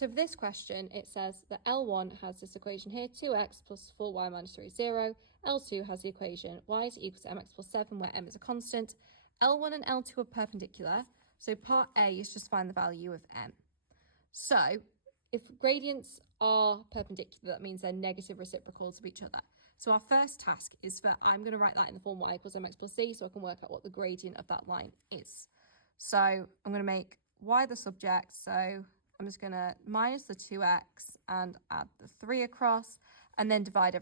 So for this question, it says that L1 has this equation here, 2x plus 4y minus 3 is 0. L2 has the equation y is equal to mx plus 7, where m is a constant. L1 and L2 are perpendicular, so part A is just find the value of m. So if gradients are perpendicular, that means they're negative reciprocals of each other. So our first task is I'm going to write that in the form y equals mx plus c, so I can work out what the gradient of that line is. So I'm going to make y the subject, so I'm just going to minus the 2x and add the 3 across, and then divide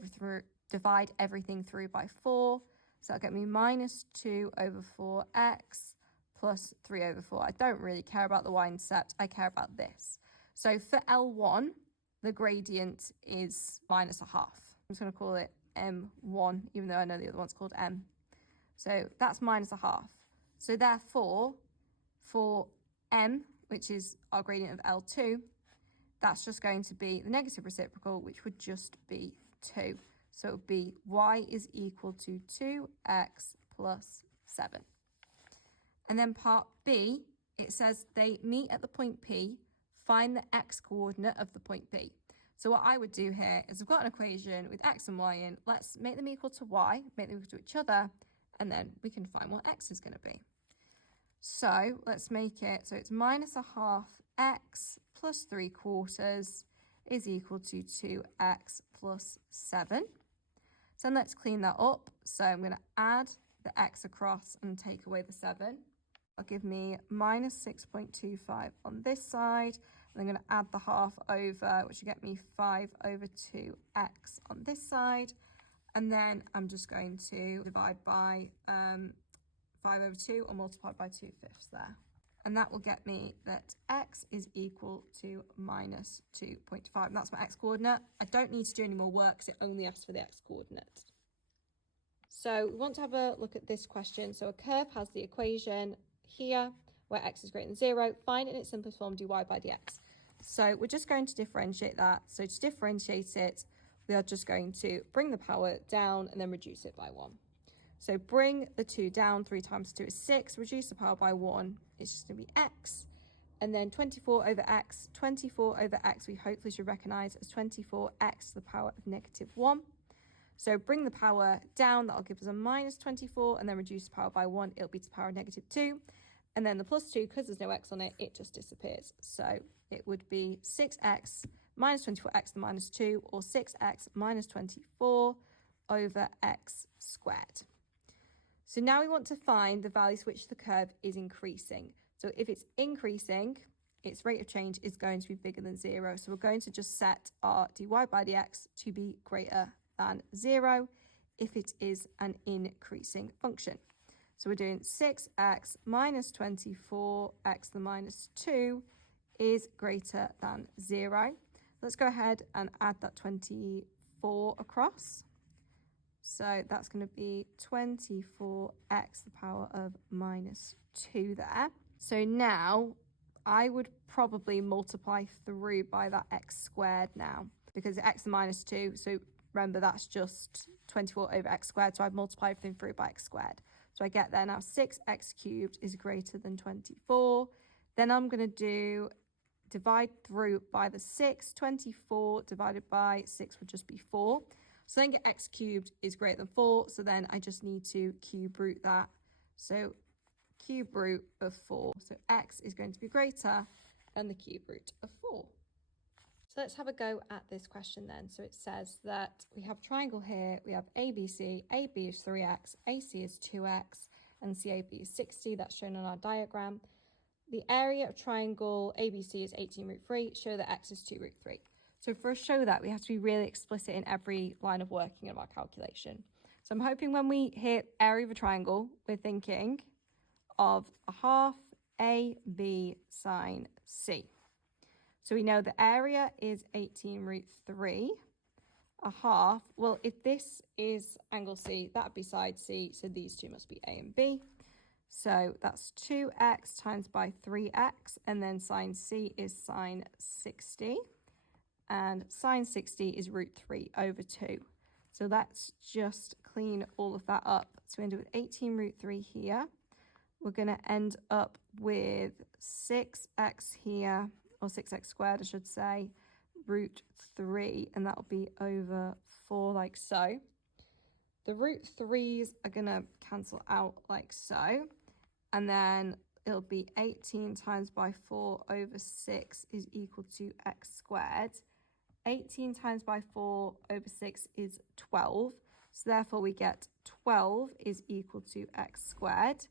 everything through by 4. So that'll get me minus 2 over 4x plus 3 over 4. I don't really care about the y-intercept, I care about this. So for L1, the gradient is minus a half. I'm just going to call it M1, even though I know the other one's called M. So that's minus a half. So therefore, for M, which is our gradient of L2, that's just going to be the negative reciprocal, which would just be 2. So it would be y is equal to 2x plus 7. And then part B, it says they meet at the point P, find the x coordinate of the point P. So what I would do here is I've got an equation with x and y in. Let's make them equal to y, make them equal to each other, and then we can find what x is going to be. So let's make it, so it's minus a half x plus 3/4 is equal to 2x plus 7. So let's clean that up. So I'm going to add the x across and take away the 7. That'll give me minus 6.25 on this side. And I'm going to add the half over, which will get me 5 over 2x on this side. And then I'm just going to divide by 5 over 2 or multiply by 2/5 there. And that will get me that x is equal to minus 2.5. And that's my x coordinate. I don't need to do any more work because it only asks for the x coordinate. So we want to have a look at this question. So a curve has the equation here where x is greater than 0. Find in its simplest form dy by dx. So we're just going to differentiate that. So to differentiate it, we are just going to bring the power down and then reduce it by 1. So bring the 2 down, 3 times 2 is 6, reduce the power by 1, it's just going to be x. And then 24 over x we hopefully should recognise as 24x to the power of negative 1. So bring the power down, that'll give us a minus 24, and then reduce the power by 1, it'll be to the power of negative 2. And then the plus 2, because there's no x on it, it just disappears. So it would be 6x minus 24x to the minus 2, or 6x minus 24 over x squared. So now we want to find the values which the curve is increasing. So if it's increasing, its rate of change is going to be bigger than 0. So we're going to just set our dy by dx to be greater than 0 if it is an increasing function. So we're doing 6x minus 24x to the minus 2 is greater than 0. Let's go ahead and add that 24 across. So that's going to be 24x to the power of minus 2 there. So now I would probably multiply through by that x squared now, because x is minus 2. So remember, that's just 24 over x squared. So I've multiplied everything through by x squared. So I get there now 6x cubed is greater than 24. Then I'm going to divide through by the 6. 24 divided by 6 would just be 4. So then get x cubed is greater than 4. So then I just need to cube root that. So cube root of 4. So x is going to be greater than the cube root of 4. So let's have a go at this question then. So it says that we have a triangle here. We have ABC. AB is 3x, AC is 2x, and CAB is 60. That's shown on our diagram. The area of triangle ABC is 18 root 3. Show that x is 2 root 3. So for us to show that, we have to be really explicit in every line of working of our calculation. So I'm hoping when we hit area of a triangle, we're thinking of a half AB sine C. So we know the area is 18 root 3. A half, well, if this is angle C, that would be side C, so these two must be A and B. So that's 2x times by 3x, and then sine C is sine 60. And sine 60 is root 3 over 2. So let's just clean all of that up. So we end up with 18 root 3 here. We're going to end up with 6x here or 6x squared, I should say, root 3, and that'll be over 4 like so. The root 3's are going to cancel out like so, and then it'll be 18 times by 4 over 6 is equal to x squared. 18 times by 4 over 6 is 12, so therefore we get 12 is equal to x squared.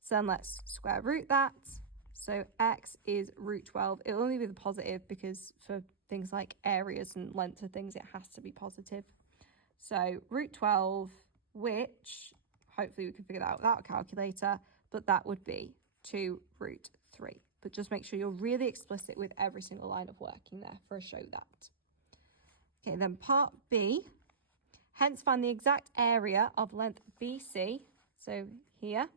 So then let's square root that. So x is root 12. It'll only be the positive because for things like areas and length of things, it has to be positive. So root 12, which hopefully we can figure that out without a calculator, but that would be 2 root 3. But just make sure you're really explicit with every single line of working there for a show that. Okay, then part B, hence find the exact area of length BC, so here,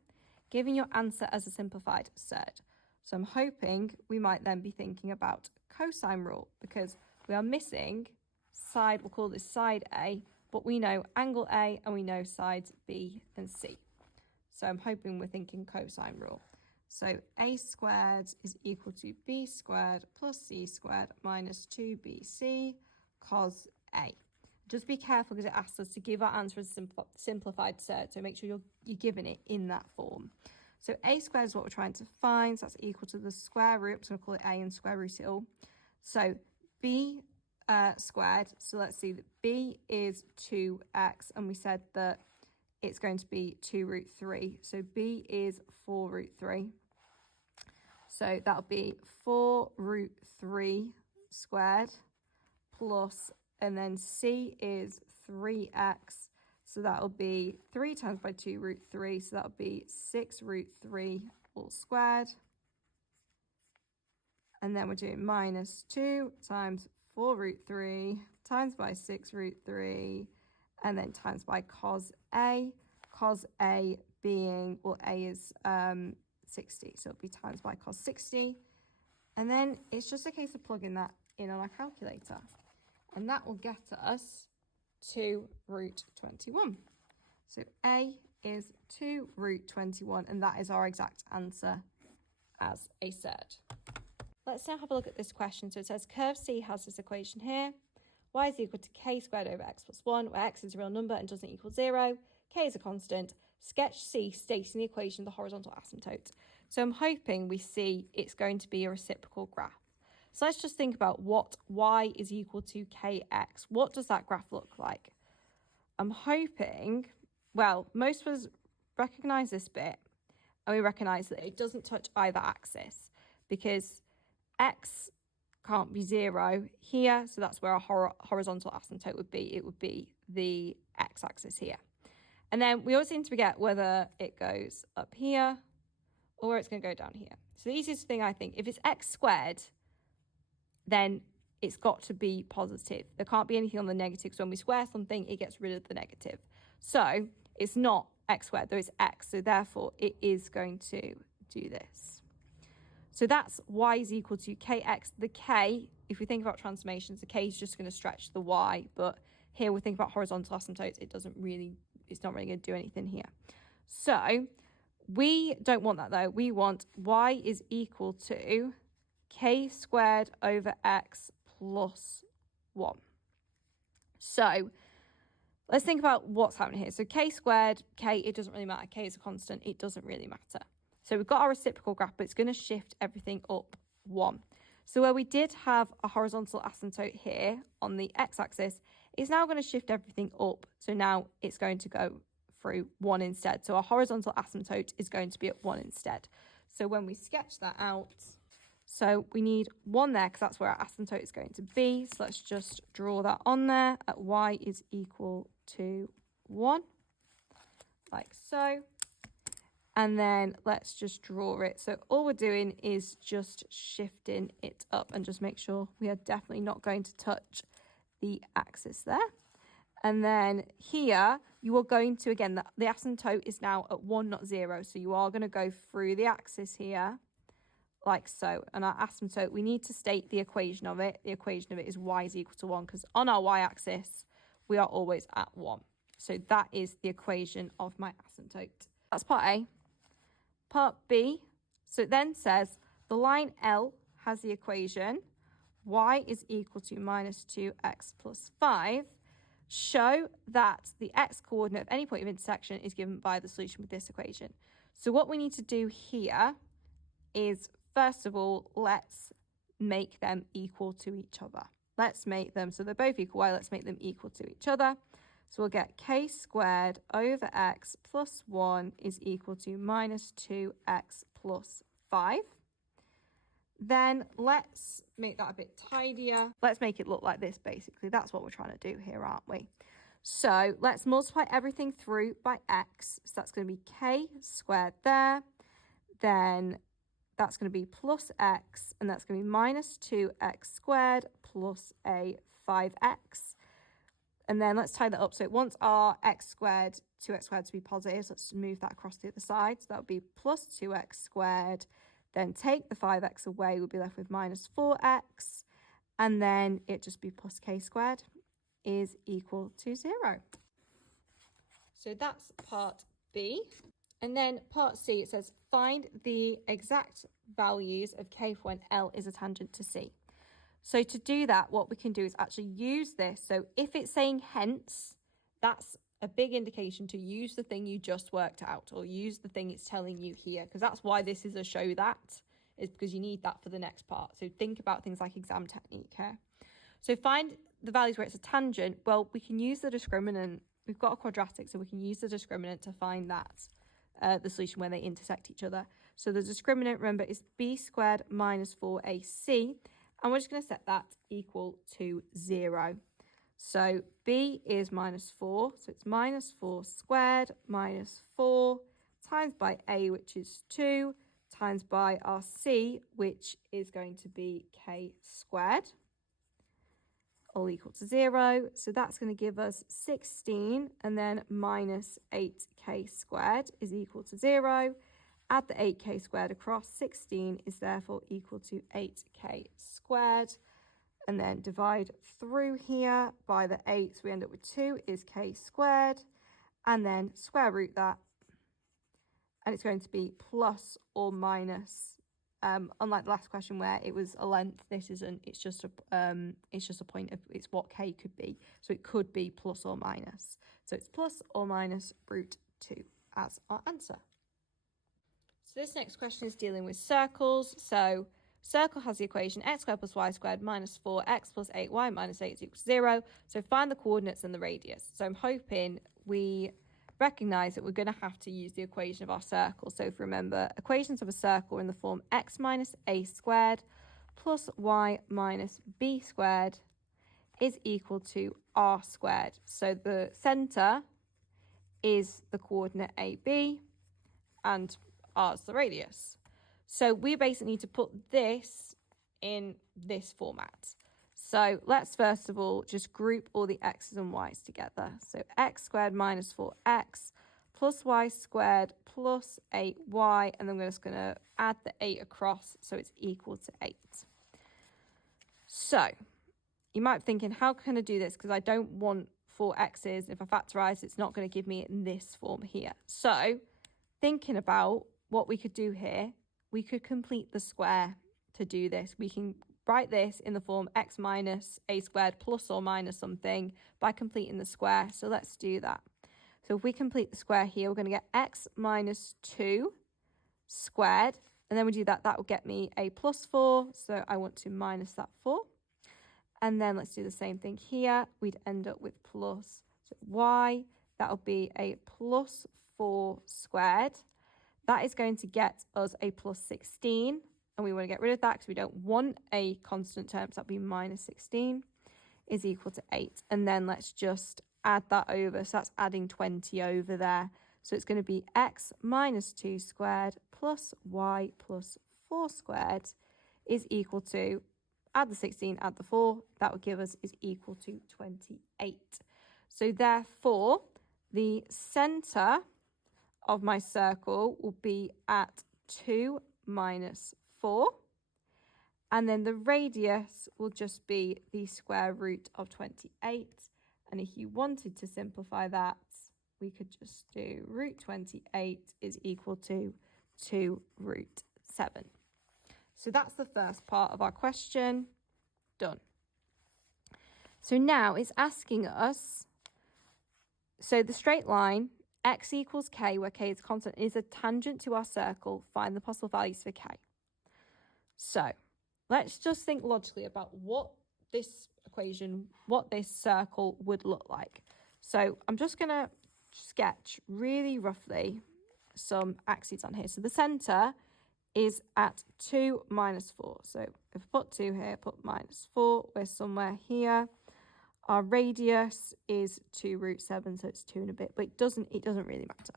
giving your answer as a simplified surd. So I'm hoping we might then be thinking about cosine rule because we are missing side, we'll call this side A, but we know angle A and we know sides B and C. So I'm hoping we're thinking cosine rule. So A squared is equal to B squared plus C squared minus 2BC cos A. Just be careful because it asks us to give our answer as a simplified surd, so make sure you're giving it in that form. So A squared is what we're trying to find, so that's equal to the square root, so we'll call it A and square root it all. So B squared, so let's see that B is 2x, and we said that it's going to be 2 root 3, so B is 4 root 3. So that'll be 4 root 3 squared plus, and then C is 3x, so that'll be 3 times by 2 root 3, so that'll be 6 root 3 all squared. And then we're doing minus 2 times 4 root 3 times by 6 root 3, and then times by cos A being, well, A is 60, so it'll be times by cos 60. And then it's just a case of plugging that in on our calculator. And that will get us to root 21. So A is 2 root 21, and that is our exact answer as a surd. Let's now have a look at this question. So it says curve C has this equation here. Y is equal to k squared over x plus 1, where x is a real number and doesn't equal 0. K is a constant. Sketch C stating the equation of the horizontal asymptote. So I'm hoping we see it's going to be a reciprocal graph. So let's just think about what y is equal to kx. What does that graph look like? I'm hoping, well, most of us recognise this bit, and we recognise that it doesn't touch either axis because x can't be 0 here, so that's where our horizontal asymptote would be. It would be the x-axis here. And then we always seem to forget whether it goes up here or where it's going to go down here. So the easiest thing, I think, if it's x squared, then it's got to be positive. There can't be anything on the negative, so when we square something, it gets rid of the negative. So it's not x squared, though it's x, so therefore it is going to do this. So that's y is equal to kx. The k, if we think about transformations, the k is just going to stretch the y, but here we think about horizontal asymptotes, it's not really going to do anything here. So we don't want that though. We want y is equal to k squared over x plus 1. So let's think about what's happening here. So k squared, k, it doesn't really matter. K is a constant, it doesn't really matter. So we've got our reciprocal graph, but it's going to shift everything up 1. So where we did have a horizontal asymptote here on the x-axis, it's now going to shift everything up. So now it's going to go through 1 instead. So our horizontal asymptote is going to be at 1 instead. So when we sketch that out, so we need 1 there because that's where our asymptote is going to be. So let's just draw that on there at y is equal to 1, like so. And then let's just draw it. So all we're doing is just shifting it up and just make sure we are definitely not going to touch the axis there. And then here you are going to, again, the asymptote is now at 1, not 0. So you are going to go through the axis here like so. And our asymptote, we need to state the equation of it. The equation of it is y is equal to 1 because on our y-axis, we are always at 1. So that is the equation of my asymptote. That's part A. Part B, so it then says the line L has the equation y is equal to minus 2x plus 5, show that the x coordinate of any point of intersection is given by the solution with this equation. So what we need to do here is, first of all, let's make them equal to each other. Let's make them, so they're both equal y, let's make them equal to each other. So we'll get k squared over x plus 1 is equal to minus 2x plus 5. Then let's make that a bit tidier. Let's make it look like this, basically. That's what we're trying to do here, aren't we? So let's multiply everything through by x. So that's going to be k squared there. Then that's going to be plus x, and that's going to be minus 2x squared plus a 5x. And then let's tie that up. So it wants our x squared, 2x squared to be positive. So let's move that across to the other side. So that would be plus 2x squared. Then take the 5x away, we'll be left with minus 4x. And then it just be plus k squared is equal to 0. So that's part B. And then part C, it says find the exact values of k for when L is a tangent to C. So to do that, what we can do is actually use this. So if it's saying hence, that's a big indication to use the thing you just worked out, or use the thing it's telling you here, because that's why this is a show that, is because you need that for the next part. So think about things like exam technique here. So find the values where it's a tangent. Well, we can use the discriminant. We've got a quadratic, so we can use the discriminant to find that, the solution where they intersect each other. So the discriminant, remember, is b squared minus 4ac, and we're just going to set that equal to 0. So b is minus 4, so it's minus 4 squared minus 4 times by a, which is 2, times by our c, which is going to be k squared, all equal to 0. So that's going to give us 16, and then minus 8k squared is equal to 0. Add the 8k squared across, 16 is therefore equal to 8k squared. And then divide through here by the 8, so we end up with 2 is k squared. And then square root that. And it's going to be plus or minus. Unlike the last question where it was a length, this isn't. It's just a point of, it's what k could be. So it could be plus or minus. So it's plus or minus root 2 as our answer. So this next question is dealing with circles. So circle has the equation x squared plus y squared minus 4x plus 8y minus 8 is equal to 0. So find the coordinates and the radius. So I'm hoping we recognise that we're going to have to use the equation of our circle. So if you remember, equations of a circle are in the form x minus a squared plus y minus b squared is equal to r squared. So the centre is the coordinate AB and r is the radius. So we basically need to put this in this format. So let's first of all just group all the x's and y's together. So x squared minus 4x plus y squared plus 8y, and then we're just going to add the 8 across, so it's equal to 8. So you might be thinking, how can I do this? Because I don't want 4x's. If I factorise, it's not going to give me it in this form here. So thinking about what we could do here, we could complete the square to do this. We can write this in the form x minus a squared plus or minus something by completing the square. So let's do that. So if we complete the square here, we're going to get x minus 2 squared. And then we do that, that will get me a plus 4. So I want to minus that 4. And then let's do the same thing here. We'd end up with plus y. That will be a plus 4 squared. That is going to get us a plus 16. And we want to get rid of that because we don't want a constant term. So that'll be minus 16 is equal to 8. And then let's just add that over. So that's adding 20 over there. So it's going to be x minus 2 squared plus y plus 4 squared is equal to, add the 16, add the 4. That would give us is equal to 28. So therefore, the centre of my circle will be at 2 minus 4. And then the radius will just be the square root of 28. And if you wanted to simplify that, we could just do root 28 is equal to 2 root 7. So that's the first part of our question. Done. So now it's asking us, so the straight line, x equals k, where k is constant, is a tangent to our circle. Find the possible values for k. So let's just think logically about what this equation, what this circle would look like. So I'm just going to sketch really roughly some axes on here. So the centre is at 2 minus 4. So if I put 2 here, put minus 4, we're somewhere here. Our radius is 2 root 7, so it's 2 and a bit, but it doesn't really matter.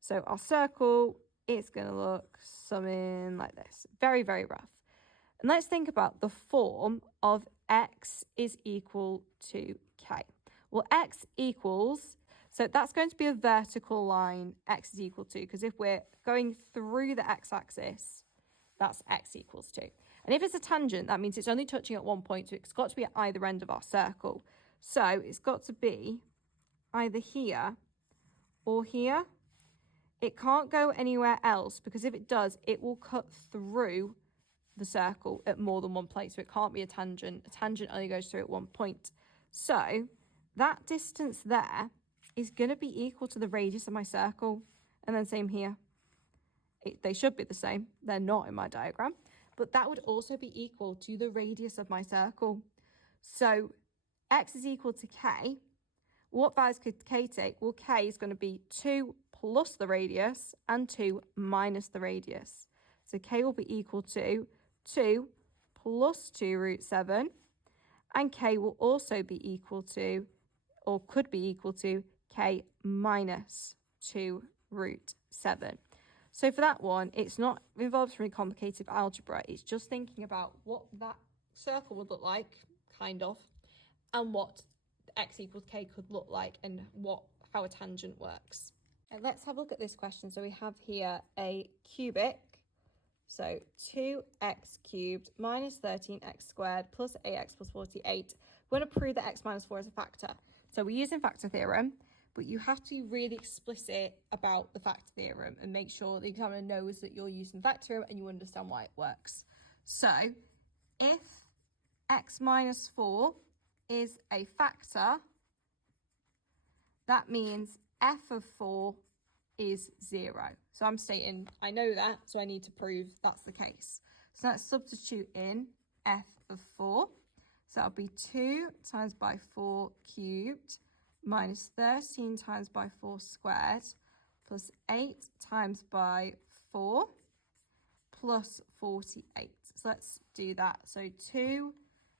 So our circle is going to look something like this. Very, very rough. And let's think about the form of x is equal to k. Well, x equals, so that's going to be a vertical line x is equal to, because if we're going through the x-axis, that's x equals 2. And if it's a tangent, that means it's only touching at one point, so it's got to be at either end of our circle. So it's got to be either here or here. It can't go anywhere else, because if it does, it will cut through the circle at more than one place, so it can't be a tangent. A tangent only goes through at one point. So that distance there is going to be equal to the radius of my circle, and then same here. They should be the same. They're not in my diagram, but that would also be equal to the radius of my circle. So x is equal to k. What values could k take? Well, k is going to be 2 plus the radius and 2 minus the radius. So k will be equal to 2 plus 2 root 7, and k will also be equal to, or could be equal to, k minus 2 root 7. So for that one, it's not involved really complicated algebra. It's just thinking about what that circle would look like, kind of, and what x equals k could look like, and how a tangent works. And let's have a look at this question. So we have here a cubic. So 2x cubed minus 13x squared plus 8x plus 48. We're going to prove that x minus 4 is a factor. So we're using factor theorem, but you have to be really explicit about the factor theorem and make sure the examiner knows that you're using factor theorem and you understand why it works. So if x minus 4 is a factor, that means f of 4 is 0. So I'm stating I know that, so I need to prove that's the case. So let's substitute in f of 4. So that'll be 2 times by 4 cubed minus 13 times by 4 squared plus 8 times by 4 plus 48. So let's do that. So 2,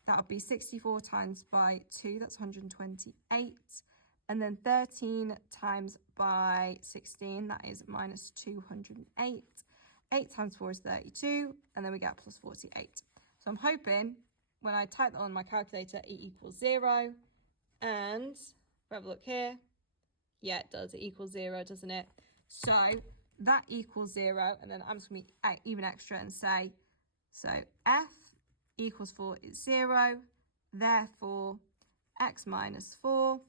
that'll be 64 times by 2, that's 128. And then 13 times by 16, that is minus 208. 8 times 4 is 32, and then we get plus 48. So I'm hoping when I type that on my calculator, it equals 0. And if I have a look here, yeah, it does. It equals 0, doesn't it? So that equals 0, and then I'm just going to be even extra and say, so f equals 4 is 0, therefore x minus 4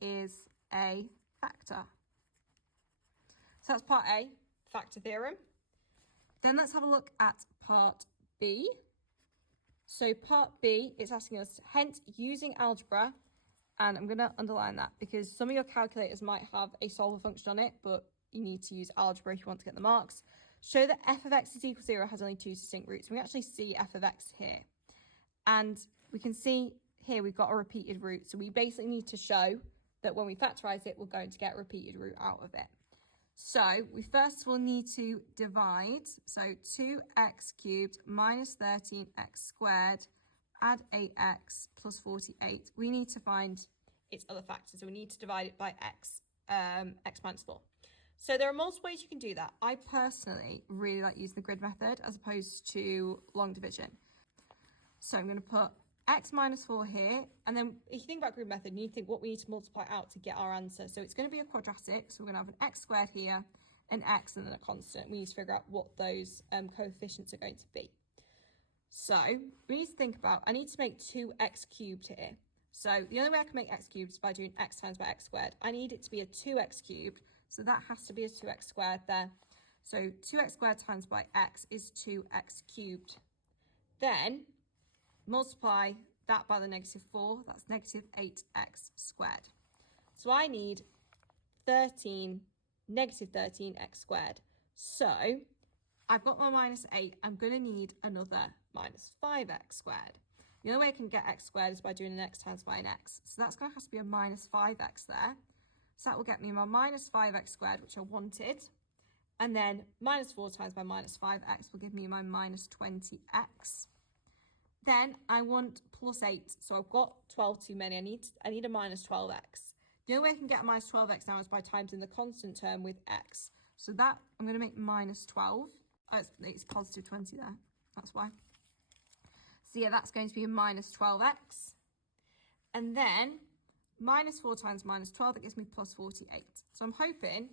is a factor. So that's part A, factor theorem. Then let's have a look at part B. So part B is asking us, hence using algebra, and I'm going to underline that because some of your calculators might have a solver function on it, but you need to use algebra if you want to get the marks. Show that f of x is equal to 0 has only 2 distinct roots. We can actually see f of x here. And we can see here we've got a repeated root. So we basically need to show that when we factorize it, we're going to get a repeated root out of it. So we first of all need to divide. So 2x cubed minus 13x squared, add 8x plus 48. We need to find its other factors. So we need to divide it by x, x minus 4. So there are multiple ways you can do that. I personally really like using the grid method as opposed to long division. So I'm going to put x minus 4 here, and then if you think about grid method, you need to think what we need to multiply out to get our answer. So it's going to be a quadratic, so we're going to have an x squared here, an x, and then a constant. We need to figure out what those coefficients are going to be. So we need to think about, I need to make 2x cubed here. So the only way I can make x cubed is by doing x times by x squared. I need it to be a 2x cubed, so that has to be a 2x squared there. So 2x squared times by x is 2x cubed. Then multiply that by the negative 4, that's negative 8x squared. So I need negative 13x squared. So I've got my minus 8, I'm going to need another minus 5x squared. The only way I can get x squared is by doing an x times by an x. So that's going to have to be a minus 5x there. So that will get me my minus 5x squared, which I wanted. And then minus 4 times by minus 5x will give me my minus 20x. Then I want plus 8. So I've got 12 too many. I need a minus 12x. The only way I can get a minus 12x now is by timesing the constant term with x. So that I'm going to make minus 12. Oh, it's positive 20 there. That's why. So yeah, that's going to be a minus 12x. And then minus 4 times minus 12, that gives me plus 48. So I'm hoping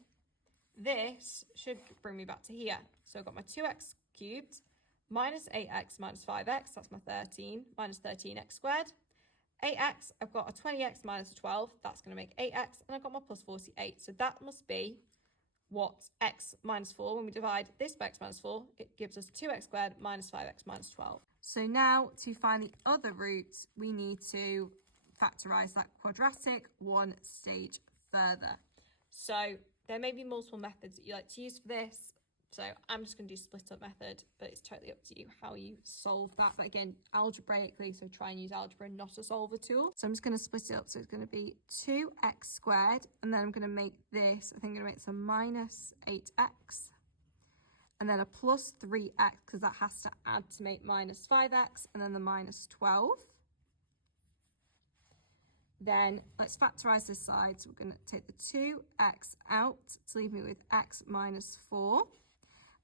this should bring me back to here. So I've got my 2x cubed minus 8x minus 5x, that's my 13, minus 13x squared. 8x, I've got a 20x minus a 12, that's going to make 8x, and I've got my plus 48. So that must be what x minus 4, when we divide this by x minus 4, it gives us 2x squared minus 5x minus 12. So now to find the other root, we need to factorise that quadratic one stage further. So there may be multiple methods that you like to use for this. So I'm just going to do split up method, but it's totally up to you how you solve that. But again, algebraically, so try and use algebra, not a solver tool. So I'm just going to split it up. So it's going to be 2x squared, and then I'm going to make this, I think I'm going to make this a minus 8x, and then a plus 3x, because that has to add to make minus 5x, and then the minus 12. Then let's factorise this side. So we're going to take the 2x out to leave me with x minus 4.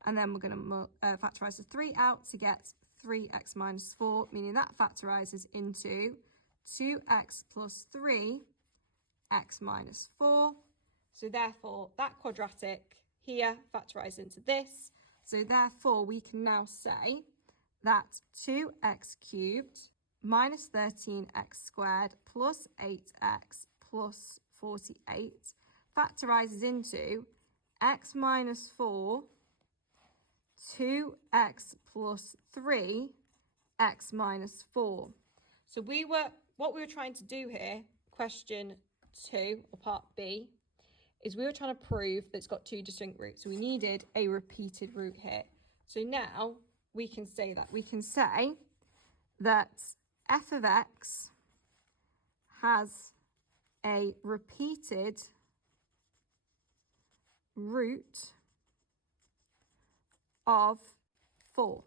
And then we're going to factorise the 3 out to get 3x minus 4, meaning that factorises into 2x plus 3, x minus 4. So therefore, that quadratic here factorises into this. So therefore, we can now say that 2x cubed minus 13x squared plus 8x plus 48 factorises into x minus 4, 2x plus 3, x minus 4. So what we were trying to do here, question 2 or part B, is we were trying to prove that it's got two distinct roots. So we needed a repeated root here. So now we can say that. We can say that f of x has a repeated root of 4,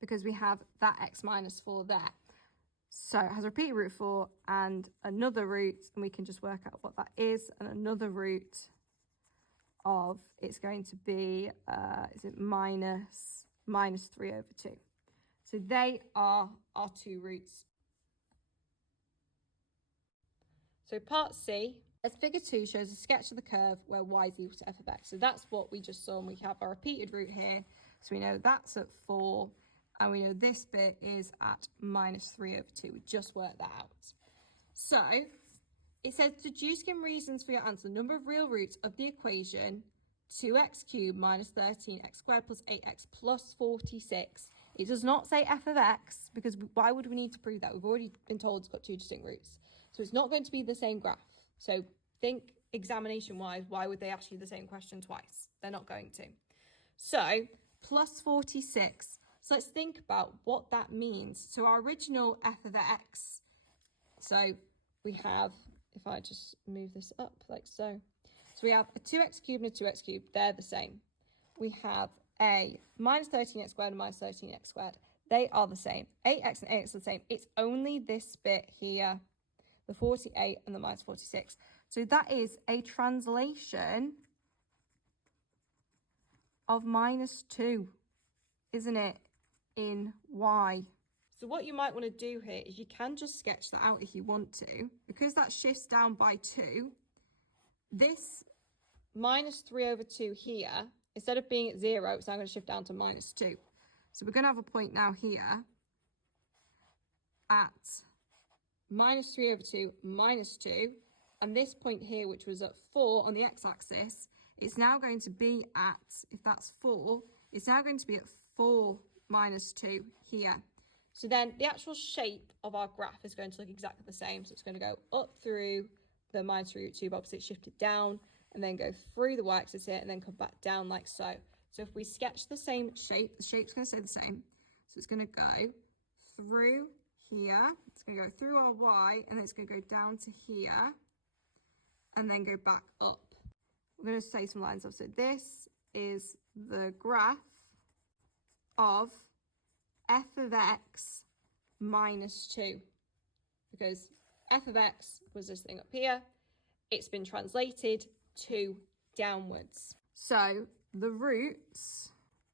because we have that x minus 4 there. So it has a repeated root 4 and another root, and we can just work out what that is. And another root of, it's going to be, is it minus 3 over 2. So they are our two roots. So part C, as figure 2 shows a sketch of the curve where y is equal to f of x. So that's what we just saw, and we have our repeated root here. So we know that's at 4, and we know this bit is at minus 3 over 2. We just worked that out. So it says, deduce given reasons for your answer, the number of real roots of the equation 2x cubed minus 13x squared plus 8x plus 46. It does not say f of x, because why would we need to prove that? We've already been told it's got two distinct roots. So it's not going to be the same graph. So think examination-wise, why would they ask you the same question twice? They're not going to. So plus 46. So let's think about what that means. So our original f of x, so we have, if I just move this up like so. So we have a 2x cubed and a 2x cubed. They're the same. We have a minus 13x squared and minus 13x squared. They are the same. 8x and 8x are the same. It's only this bit here, the 48 and the minus 46. So that is a translation of minus 2, isn't it, in y. So what you might want to do here is you can just sketch that out if you want to. Because that shifts down by 2, this minus 3 over 2 here, instead of being at 0, it's now going to shift down to minus 2. So we're going to have a point now here at minus 3 over 2 minus 2. And this point here, which was at 4 on the x-axis, it's now going to be at, if that's 4, it's now going to be at 4 minus 2 here. So then the actual shape of our graph is going to look exactly the same. So it's going to go up through the minus 3 root 2 box, it's shifted down, and then go through the y-axis here, and then come back down like so. So if we sketch the same shape, the shape's going to stay the same. So it's going to go through here, it's going to go through our y, and then it's going to go down to here, and then go back up. We're going to say some lines off. So this is the graph of f of x minus 2, because f of x was this thing up here. It's been translated to downwards. So the roots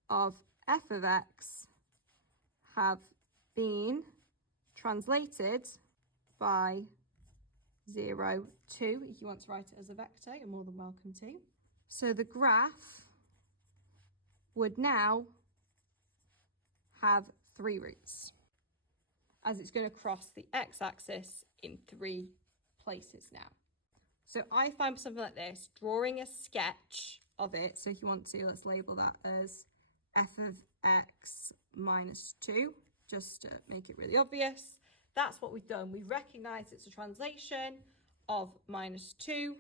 of f of x have been translated by 0, 2. If you want to write it as a vector, you're more than welcome to. So the graph would now have 3 roots, as it's going to cross the x-axis in 3 places now. So I find something like this, drawing a sketch of it. So if you want to, let's label that as f of x minus 2, just to make it really obvious. That's what we've done. We recognise it's a translation of minus 2.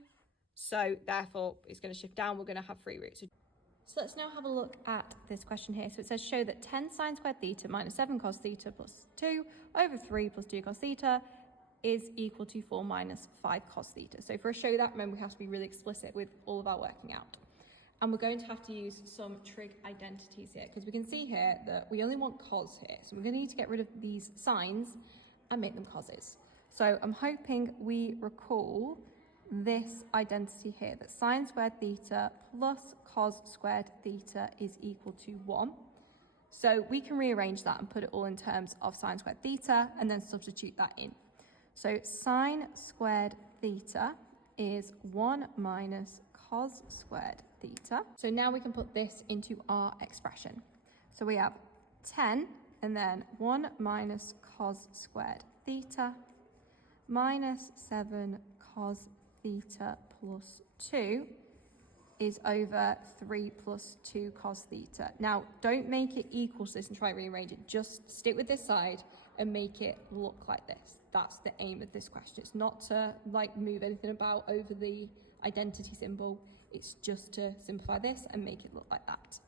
So therefore, it's going to shift down. We're going to have 3 roots. So let's now have a look at this question here. So it says, show that 10 sine squared theta minus 7 cos theta plus 2 over 3 plus 2 cos theta is equal to 4 minus 5 cos theta. So for a show that, remember, we have to be really explicit with all of our working out. And we're going to have to use some trig identities here, because we can see here that we only want cos here. So we're going to need to get rid of these sines and make them coses. So I'm hoping we recall this identity here, that sine squared theta plus cos squared theta is equal to 1. So we can rearrange that and put it all in terms of sine squared theta and then substitute that in. So sine squared theta is 1 minus cos squared theta. So now we can put this into our expression. So we have 10 and then 1 minus cos squared theta minus 7 cos theta plus 2 is over 3 plus 2 cos theta. Now, don't make it equal to this and try to rearrange it. Just stick with this side and make it look like this. That's the aim of this question. It's not to move anything about over the identity symbol. It's just to simplify this and make it look like that.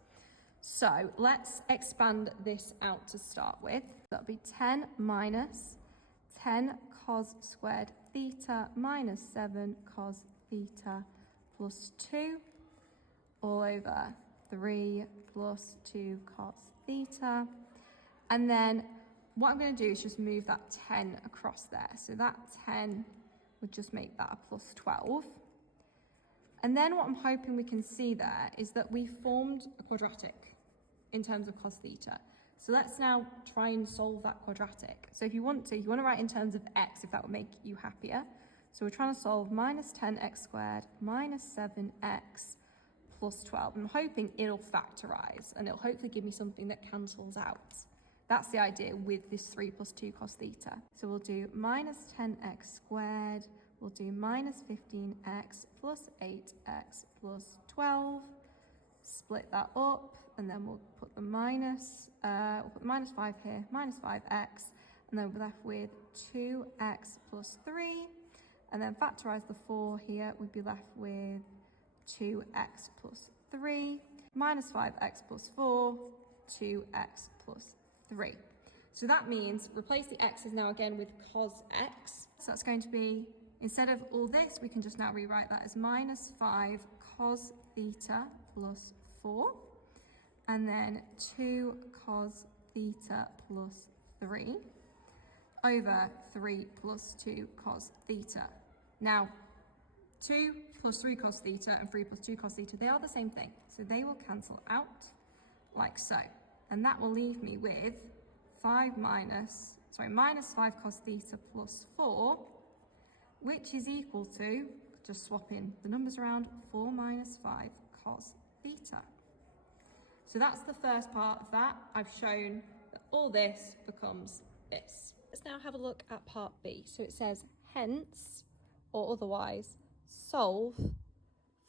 So let's expand this out to start with. That'll be 10 minus 10 cos squared theta minus 7 cos theta plus 2 all over 3 plus 2 cos theta. And then what I'm going to do is just move that 10 across there. So that 10 would just make that a plus 12. And then what I'm hoping we can see there is that we formed a quadratic in terms of cos theta. So let's now try and solve that quadratic. So if you want to write in terms of x, if that would make you happier. So we're trying to solve minus 10x squared minus 7x plus 12. I'm hoping it'll factorize and it'll hopefully give me something that cancels out. That's the idea with this 3 plus 2 cos theta. So we'll do minus 10x squared, we'll do minus 15x plus 8x plus 12, split that up, and then we'll put the minus 5 here, minus 5x, and then we're left with 2x plus 3, and then factorize the 4 here, we'd be left with 2x plus 3, minus 5x plus 4, 2x plus 3. So that means replace the x's now again with cos x. So that's going to be, instead of all this, we can just now rewrite that as minus 5 cos theta plus 4, and then 2 cos theta plus 3 over 3 plus 2 cos theta. Now, 2 plus 3 cos theta and 3 plus 2 cos theta, they are the same thing. So they will cancel out like so. And that will leave me with minus 5 cos theta plus 4, which is equal to, just swap in the numbers around, 4 minus 5 cos theta. So that's the first part of that. I've shown that all this becomes this. Let's now have a look at part B. So it says, hence, or otherwise, solve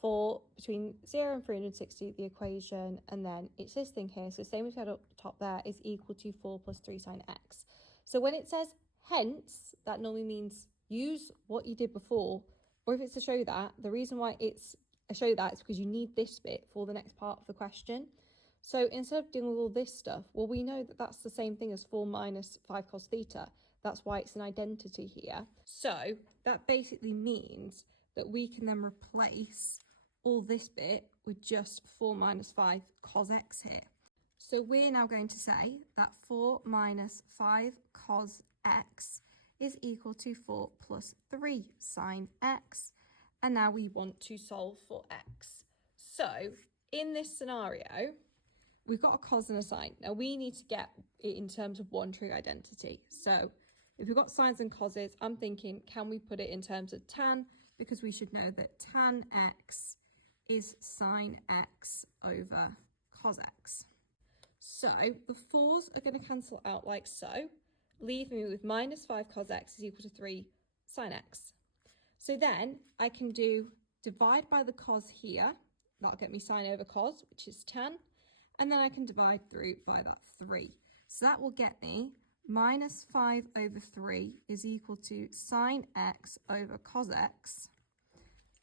for between 0 and 360, the equation, and then it's this thing here. So same as we had up the top there, is equal to 4 plus 3 sine x. So when it says hence, that normally means use what you did before, or if it's a show that, the reason why it's a show that is because you need this bit for the next part of the question. So instead of dealing with all this stuff, well, we know that that's the same thing as 4 minus 5 cos theta. That's why it's an identity here. So that basically means that we can then replace all this bit with just 4 minus 5 cos x here. So we're now going to say that 4 minus 5 cos x is equal to 4 plus 3 sine x. And now we want to solve for x. So in this scenario, we've got a cos and a sine. Now we need to get it in terms of one trig identity. So if we've got sines and coses, I'm thinking, can we put it in terms of tan? Because we should know that tan x is sine x over cos x. So the 4's are going to cancel out like so, leaving me with minus 5 cos x is equal to 3 sine x. So then I can do divide by the cos here. That'll get me sine over cos, which is tan. And then I can divide through by that 3. So that will get me minus 5 over 3 is equal to sine x over cos x,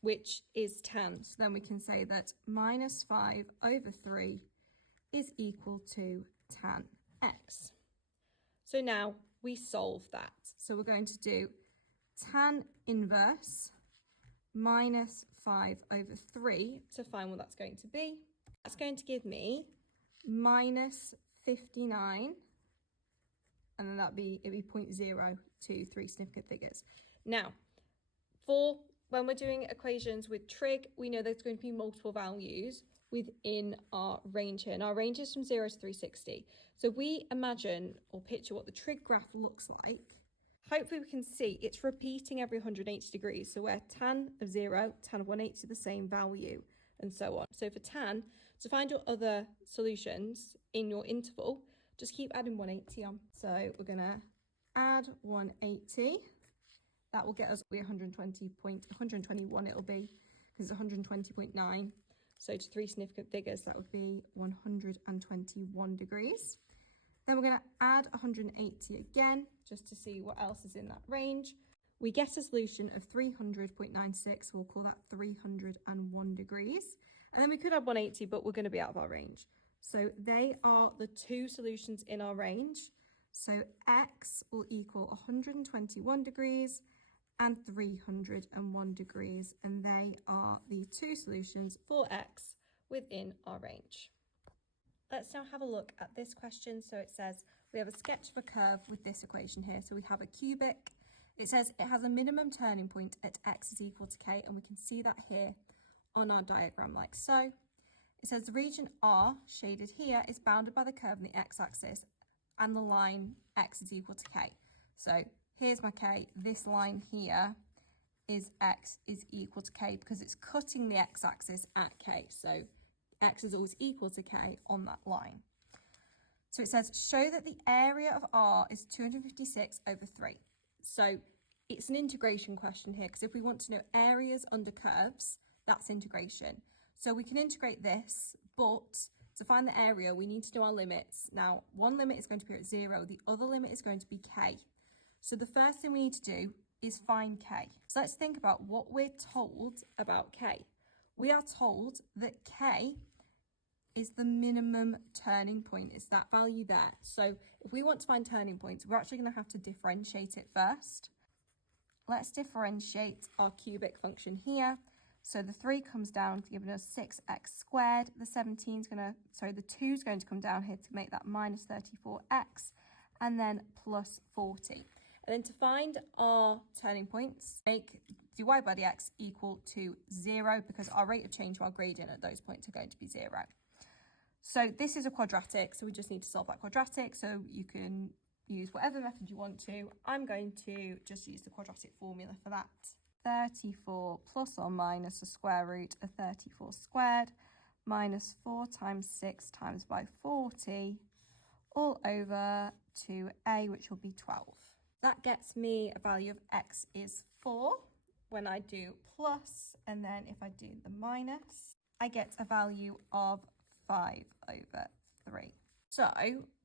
which is tan. So then we can say that minus 5 over 3 is equal to tan x. So now we solve that. So we're going to do tan inverse minus 5 over 3 to find what that's going to be. That's going to give me minus 59, and then it'd be 0.023 significant figures. Now, for when we're doing equations with trig, we know there's going to be multiple values within our range here, and our range is from 0 to 360. So if we imagine or picture what the trig graph looks like, hopefully we can see it's repeating every 180 degrees. So where tan of 0, tan of 180 the same value, and so on. So for tan, to find your other solutions in your interval, just keep adding 180 on. So we're going to add 180. That will get us 121 it'll be, because it's 120.9. So to 3 significant figures, that would be 121 degrees. Then we're going to add 180 again, just to see what else is in that range. We get a solution of 300.96, we'll call that 301 degrees. And then we could have 180, but we're going to be out of our range. So they are the 2 solutions in our range. So x will equal 121 degrees and 301 degrees. And they are the 2 solutions for x within our range. Let's now have a look at this question. So it says we have a sketch of a curve with this equation here. So we have a cubic. It says it has a minimum turning point at x is equal to k, and we can see that here on our diagram like so. It says the region R, shaded here, is bounded by the curve on the x-axis and the line x is equal to k. So here's my k. This line here is x is equal to k because it's cutting the x-axis at k. So x is always equal to k on that line. So it says, show that the area of R is 256 over 3. So it's an integration question here, because if we want to know areas under curves, that's integration. So we can integrate this, but to find the area, we need to know our limits. Now, one limit is going to be at 0, the other limit is going to be k. So the first thing we need to do is find k. So let's think about what we're told about k. We are told that k is the minimum turning point. It's that value there. So if we want to find turning points, we're actually going to have to differentiate it first. Let's differentiate our cubic function here. So the 3 comes down to giving us 6x squared. The 2 is going to come down here to make that minus 34x, and then plus 40. And then to find our turning points, make dy by dx equal to 0, because our rate of change to our gradient at those points are going to be 0. So this is a quadratic, so we just need to solve that quadratic. So you can use whatever method you want to. I'm going to just use the quadratic formula for that. 34 plus or minus the square root of 34 squared minus 4 times 6 times by 40 all over 2a, which will be 12. That gets me a value of x is 4. when I do plus, and then if I do the minus, I get a value of 5 over 3. So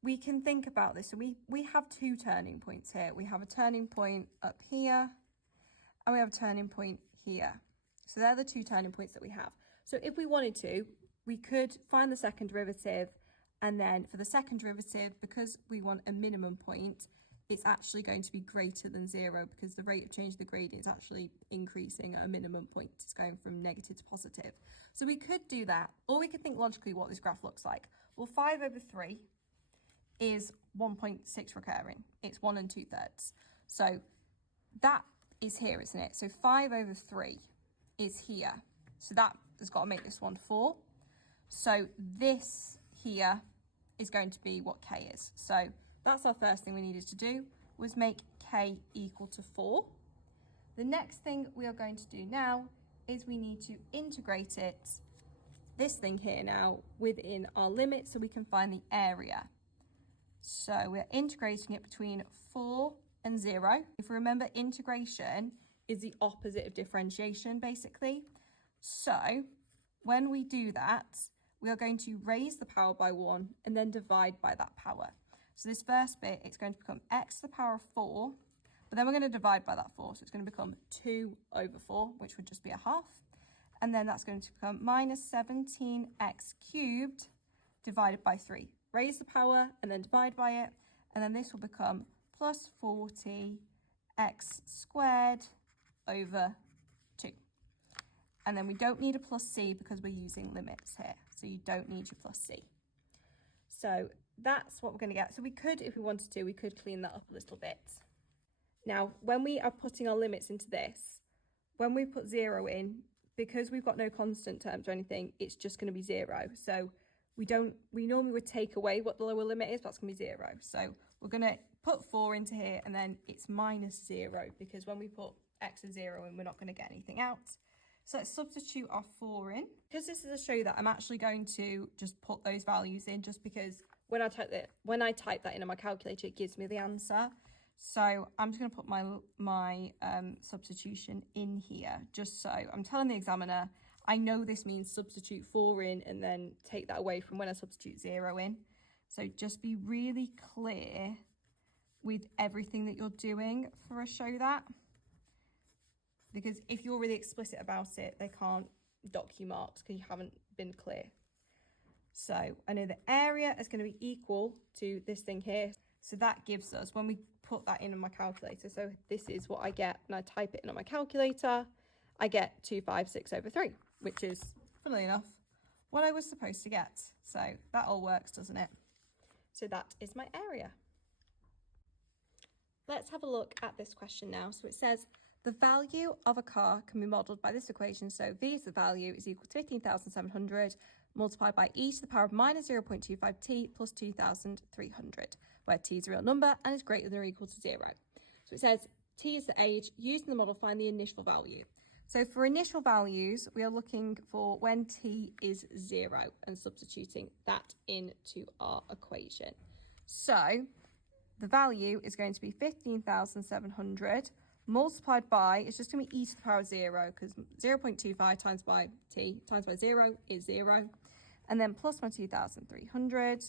we can think about this. So we have two turning points here. We have a turning point up here, and we have a turning point here. So they're the two turning points that we have. So if we wanted to, we could find the second derivative, and then for the second derivative, because we want a minimum point, it's actually going to be greater than 0 because the rate of change of the gradient is actually increasing at a minimum point. It's going from negative to positive. So we could do that, or we could think logically what this graph looks like. Well, 5 over 3 is 1.6 recurring. It's 1 2/3. So that is here, isn't it? So 5 over 3 is here. So that has got to make this one 4. So this here is going to be what k is. So that's our first thing we needed to do, was make k equal to 4. The next thing we are going to do now is we need to integrate it, this thing here now, within our limit so we can find the area. So we're integrating it between 4 and 0. If you remember, integration is the opposite of differentiation, basically. So when we do that, we are going to raise the power by 1 and then divide by that power. So this first bit, it's going to become x to the power of 4, but then we're going to divide by that 4. So it's going to become 2 over 4, which would just be a half. And then that's going to become minus 17x cubed divided by 3. Raise the power and then divide by it. And then this will become plus 40x squared over 2. And then we don't need a plus c because we're using limits here. So you don't need your plus c. So that's what we're going to get. So we could, if we wanted to, we could clean that up a little bit. Now, when we are putting our limits into this, when we put 0 in, because we've got no constant terms or anything, it's just going to be 0. So we normally would take away what the lower limit is, but that's going to be 0. So we're going to put 4 into here, and then it's minus 0, because when we put x of 0 in, we're not going to get anything out. So let's substitute our 4 in. Because this is a show that I'm actually going to just put those values in, just because when I type that in on my calculator, it gives me the answer. So I'm just going to put my substitution in here, just so I'm telling the examiner, I know this means substitute 4 in and then take that away from when I substitute 0 in. So just be really clear with everything that you're doing for a show that. Because if you're really explicit about it, they can't dock you marks because you haven't been clear. So I know the area is going to be equal to this thing here. So that gives us, when we put that in on my calculator, so this is what I get when I type it in on my calculator, I get 256 over 3, which is, funnily enough, what I was supposed to get. So that all works, doesn't it? So that is my area. Let's have a look at this question now. So it says, the value of a car can be modelled by this equation. So V is the value is equal to 15,700 multiplied by e to the power of minus 0.25t plus 2,300, where t is a real number and is greater than or equal to 0. So it says t is the age. Using the model, find the initial value. So for initial values, we are looking for when t is 0 and substituting that into our equation. So the value is going to be 15,700 multiplied by, it's just going to be e to the power of 0, because 0.25 times by t times by 0 is 0. And then plus my 2,300.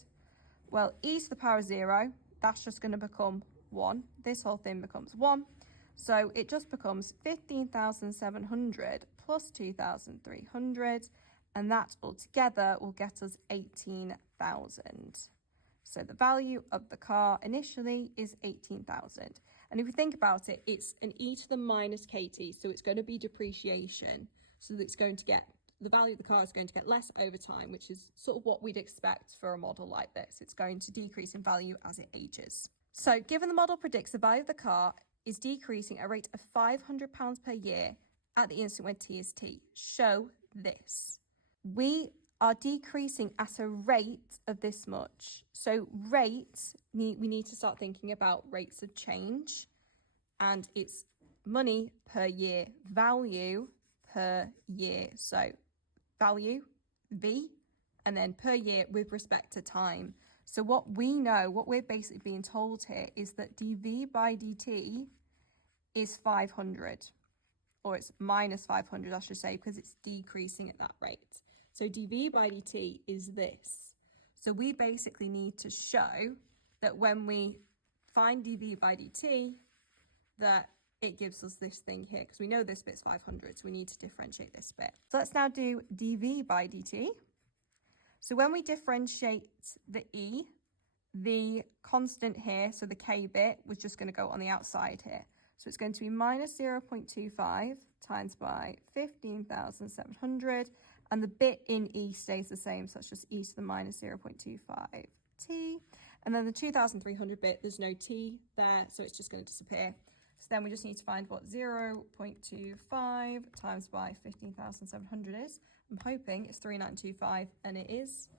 Well, e to the power of 0, that's just going to become 1. This whole thing becomes 1. So it just becomes 15,700 plus 2,300. And that altogether will get us 18,000. So the value of the car initially is 18,000. And if you think about it, it's an e to the minus kt, so it's going to be depreciation. So that it's going to get, the value of the car is going to get less over time, which is sort of what we'd expect for a model like this. It's going to decrease in value as it ages. So given the model predicts the value of the car is decreasing at a rate of £500 per year at the instant when t is t, show this. We are decreasing at a rate of this much. So rates, we need to start thinking about rates of change, and it's money per year, value per year. So value, V, and then per year with respect to time. So what we know, what we're basically being told here is that dv by dt is 500. or it's minus 500, I should say, because it's decreasing at that rate. So dv by dt is this. So we basically need to show that when we find dv by dt, that it gives us this thing here, because we know this bit's 500, so we need to differentiate this bit. So let's now do dv by dt. So when we differentiate the e, the constant here, so the k bit, was just going to go on the outside here. So it's going to be minus 0.25 times by 15,700, and the bit in e stays the same, so that's just e to the minus 0.25t. And then the 2,300 bit, there's no t there, so it's just going to disappear. So then we just need to find what 0.25 times by 15,700 is. I'm hoping it's 3925, and it is.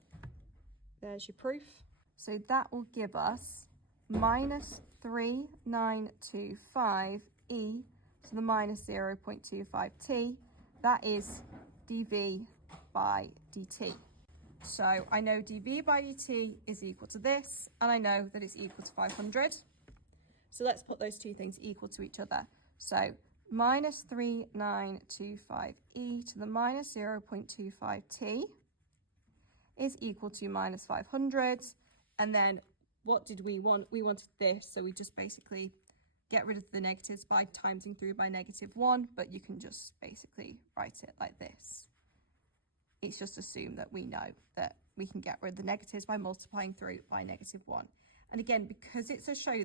There's your proof. So that will give us minus 3925 e to the minus 0.25t. That is dv by dt. So I know dv by dt is equal to this, and I know that it's equal to 500. So let's put those two things equal to each other. So minus 3925e to the minus 0.25t is equal to minus 500. And then what did we want? We wanted this, so we just basically get rid of the negatives by timesing through by -1, but you can just basically write it like this. It's just assumed that we know that we can get rid of the negatives by multiplying through by -1. And again, because it's a show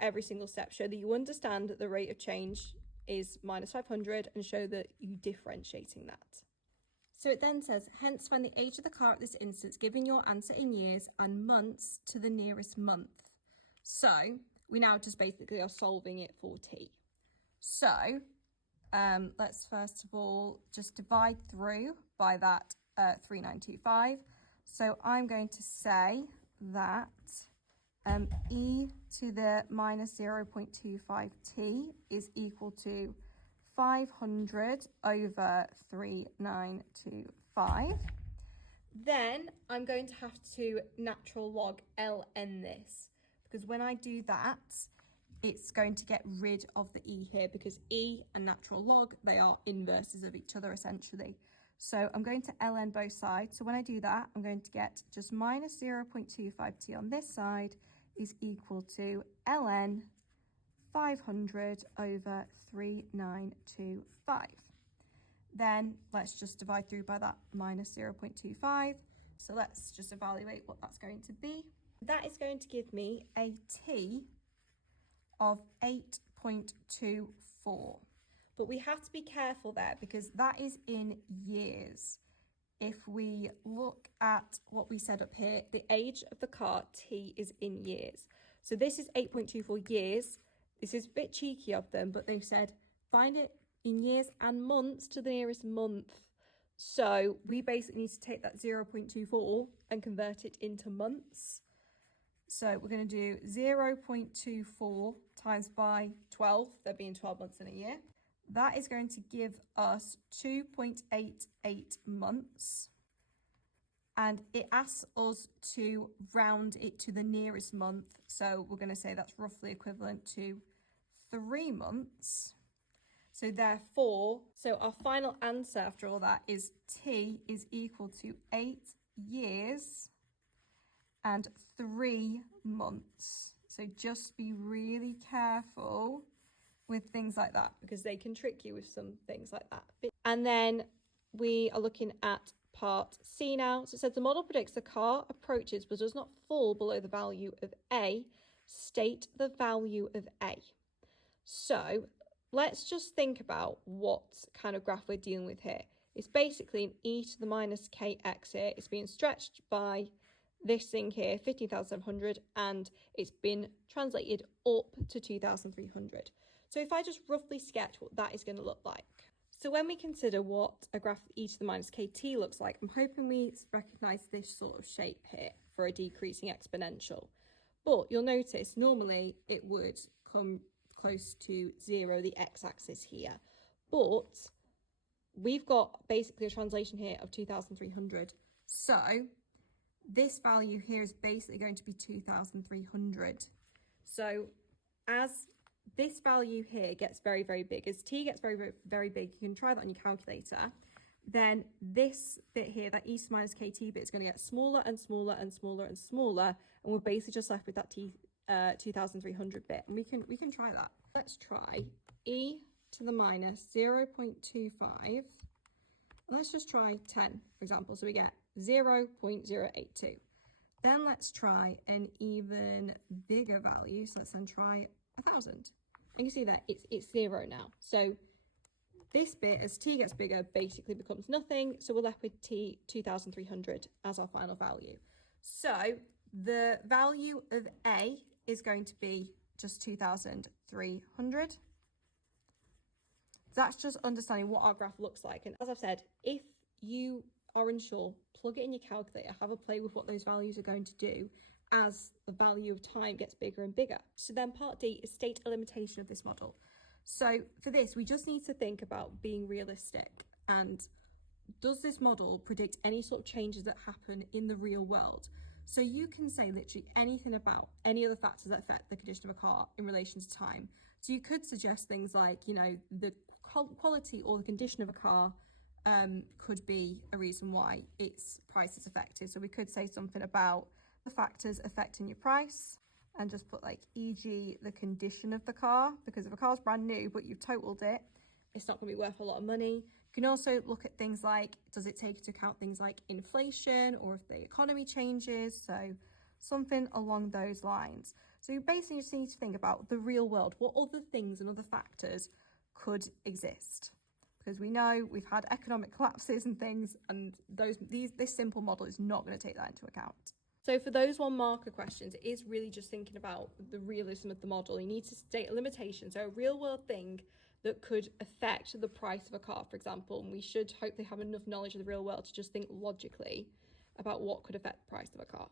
every single step, show that you understand that the rate of change is minus 500, and show that you differentiating that. So it then says, hence find the age of the car at this instance, giving your answer in years and months to the nearest month. So we now just basically are solving it for t. So let's first of all just divide through by that 3925. So I'm going to say that e to the minus 0.25t is equal to 500 over 3925. Then I'm going to have to natural log ln this, because when I do that, it's going to get rid of the e here, because e and natural log, they are inverses of each other essentially. So I'm going to ln both sides. So when I do that, I'm going to get just minus 0.25t on this side is equal to ln 500 over 3925. Then let's just divide through by that minus 0.25. So let's just evaluate what that's going to be. That is going to give me a t of 8.24. But we have to be careful there, because that is in years. If we look at what we said up here, the age of the car, t, is in years. So this is 8.24 years. This is a bit cheeky of them, but they've said find it in years and months to the nearest month. So we basically need to take that 0.24 and convert it into months. So we're going to do 0.24 times by 12, there being 12 months in a year. That is going to give us 2.88 months. And it asks us to round it to the nearest month. So we're going to say that's roughly equivalent to 3 months. So therefore, our final answer after all that is t is equal to 8 years and 3 months. So just be really careful with things like that, because they can trick you with some things like that. And then we are looking at part C now. So it says the model predicts the car approaches but does not fall below the value of A. State the value of A. So let's just think about what kind of graph we're dealing with here. It's basically an e to the minus kx here. It's being stretched by this thing here, 15,700, and it's been translated up to 2,300. So if I just roughly sketch what that is going to look like. So when we consider what a graph e to the minus kt looks like, I'm hoping we recognise this sort of shape here for a decreasing exponential. But you'll notice normally it would come close to 0, the x-axis here. But we've got basically a translation here of 2,300. So this value here is basically going to be 2,300. So as this value here gets very, very big. As t gets very, very, very big, you can try that on your calculator. Then this bit here, that e to the minus kt bit, is going to get smaller and smaller and smaller and smaller, and we're basically just left with that 2300 bit. And we can try that. Let's try e to the minus 0.25. Let's just try 10, for example. So we get 0.082. Then let's try an even bigger value. So let's then try 1000. And you can see that it's 0 now. So this bit, as t gets bigger, basically becomes nothing. So we're left with t 2300 as our final value. So the value of a is going to be just 2300. That's just understanding what our graph looks like. And as I've said, if you are unsure, plug it in your calculator, have a play with what those values are going to do as the value of time gets bigger and bigger. So then part D is state a limitation of this model. So for this, we just need to think about being realistic, and does this model predict any sort of changes that happen in the real world? So you can say literally anything about any other factors that affect the condition of a car in relation to time. So you could suggest things like, you know, the quality or the condition of a car could be a reason why its price is affected. So we could say something about the factors affecting your price and just put like, e.g. the condition of the car, because if a car's brand new but you've totaled it, it's not going to be worth a lot of money. You can also look at things like, does it take into account things like inflation or if the economy changes? So something along those lines. So you basically just need to think about the real world. What other things and other factors could exist? Because we know we've had economic collapses and things, and this simple model is not going to take that into account. So for those 1 marker questions, it is really just thinking about the realism of the model. You need to state a limitation, so a real world thing that could affect the price of a car, for example, and we should hopefully have enough knowledge of the real world to just think logically about what could affect the price of a car.